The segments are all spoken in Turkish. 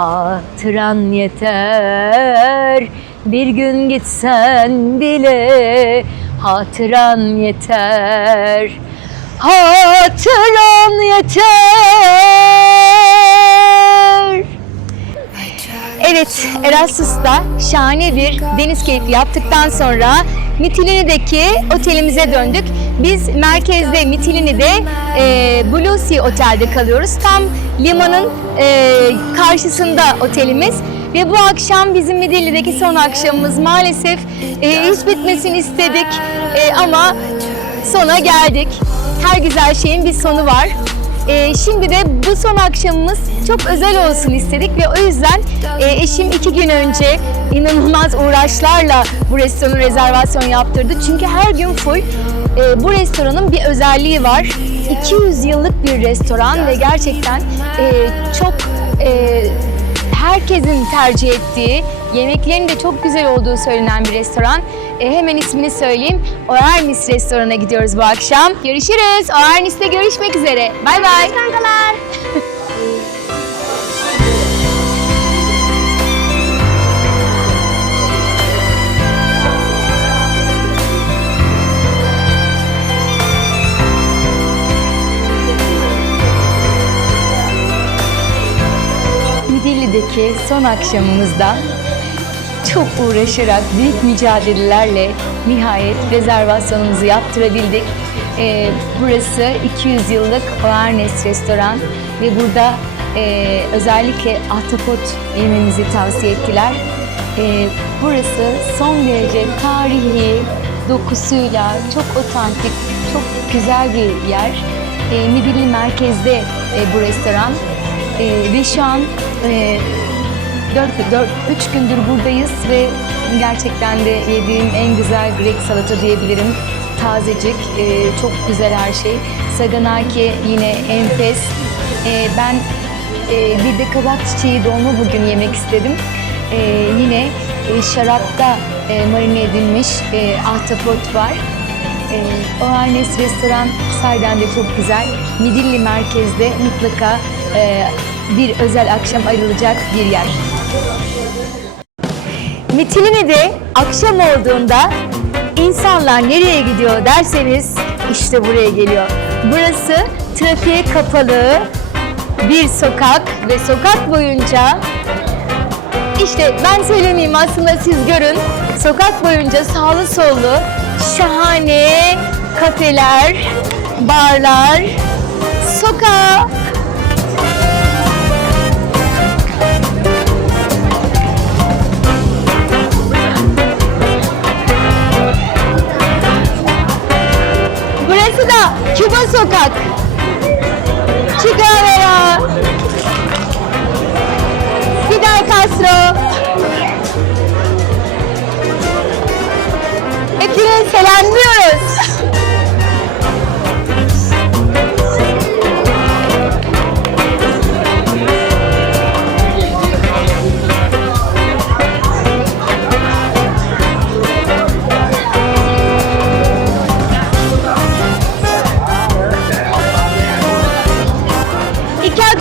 Hatıran yeter. Bir gün gitsen bile hatıran yeter. Hatıran yeter. Evet, Erasmus'ta şahane bir deniz keyfi yaptıktan sonra Mitilini'deki otelimize döndük. Biz merkezde Mitilini'de e, Blue Sea Otel'de kalıyoruz. Tam limanın e, karşısında otelimiz. Ve bu akşam bizim Midilli'deki son akşamımız maalesef e, hiç bitmesini istedik E, ama sona geldik. Her güzel şeyin bir sonu var. Ee, şimdi de bu son akşamımız çok özel olsun istedik ve o yüzden e, eşim iki gün önce inanılmaz uğraşlarla bu restoranın rezervasyon yaptırdı. Çünkü her gün full. E, bu restoranın bir özelliği var. 200 yıllık bir restoran ve gerçekten e, çok e, herkesin tercih ettiği, yemeklerin de çok güzel olduğu söylenen bir restoran. E, hemen ismini söyleyeyim. Oernis restorana gidiyoruz bu akşam. Görüşürüz. Oernis'te görüşmek üzere. Bay bay. Kankalar. Midilli'deki son akşamımızda çok uğraşarak, büyük mücadelelerle nihayet rezervasyonumuzu yaptırabildik. Ee, burası 200 yıllık Oarnes restoran ve burada e, özellikle ahtapot yememizi tavsiye ettiler. Ee, burası son derece tarihi dokusuyla çok otantik, çok güzel bir yer. Ee, Midilli merkezde e, bu restoran. Ee, ve şu an e, 4, 4, 3 gündür buradayız ve gerçekten de yediğim en güzel Grek salata diyebilirim. Tazecik, e, çok güzel her şey. Saganaki yine enfes. E, ben e, bir de kabak çiçeği dolma bugün yemek istedim. E, yine e, şarapta e, marine edilmiş e, ahtapot var. E, Oanes restoran sahiden de çok güzel. Midilli merkezde mutlaka e, bir özel akşam ayrılacak bir yer. Mitilini'de akşam olduğunda insanlar nereye gidiyor derseniz işte buraya geliyor. Burası trafiğe kapalı bir sokak ve sokak boyunca işte ben söylemeyeyim aslında siz görün. Sokak boyunca sağlı sollu şahane kafeler, barlar, sokak Küba Sokak. Chicago'ya. Fidel Castro.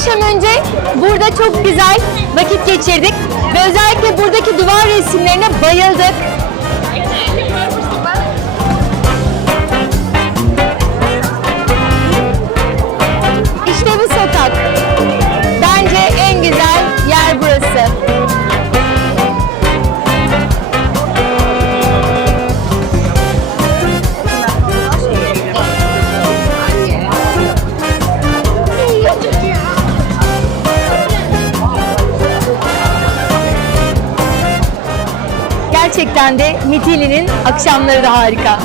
Akşam önce burada çok güzel vakit geçirdik ve özellikle buradaki duvar resimlerine bayıldık. Gerçekten de Midilli'nin akşamları da harika.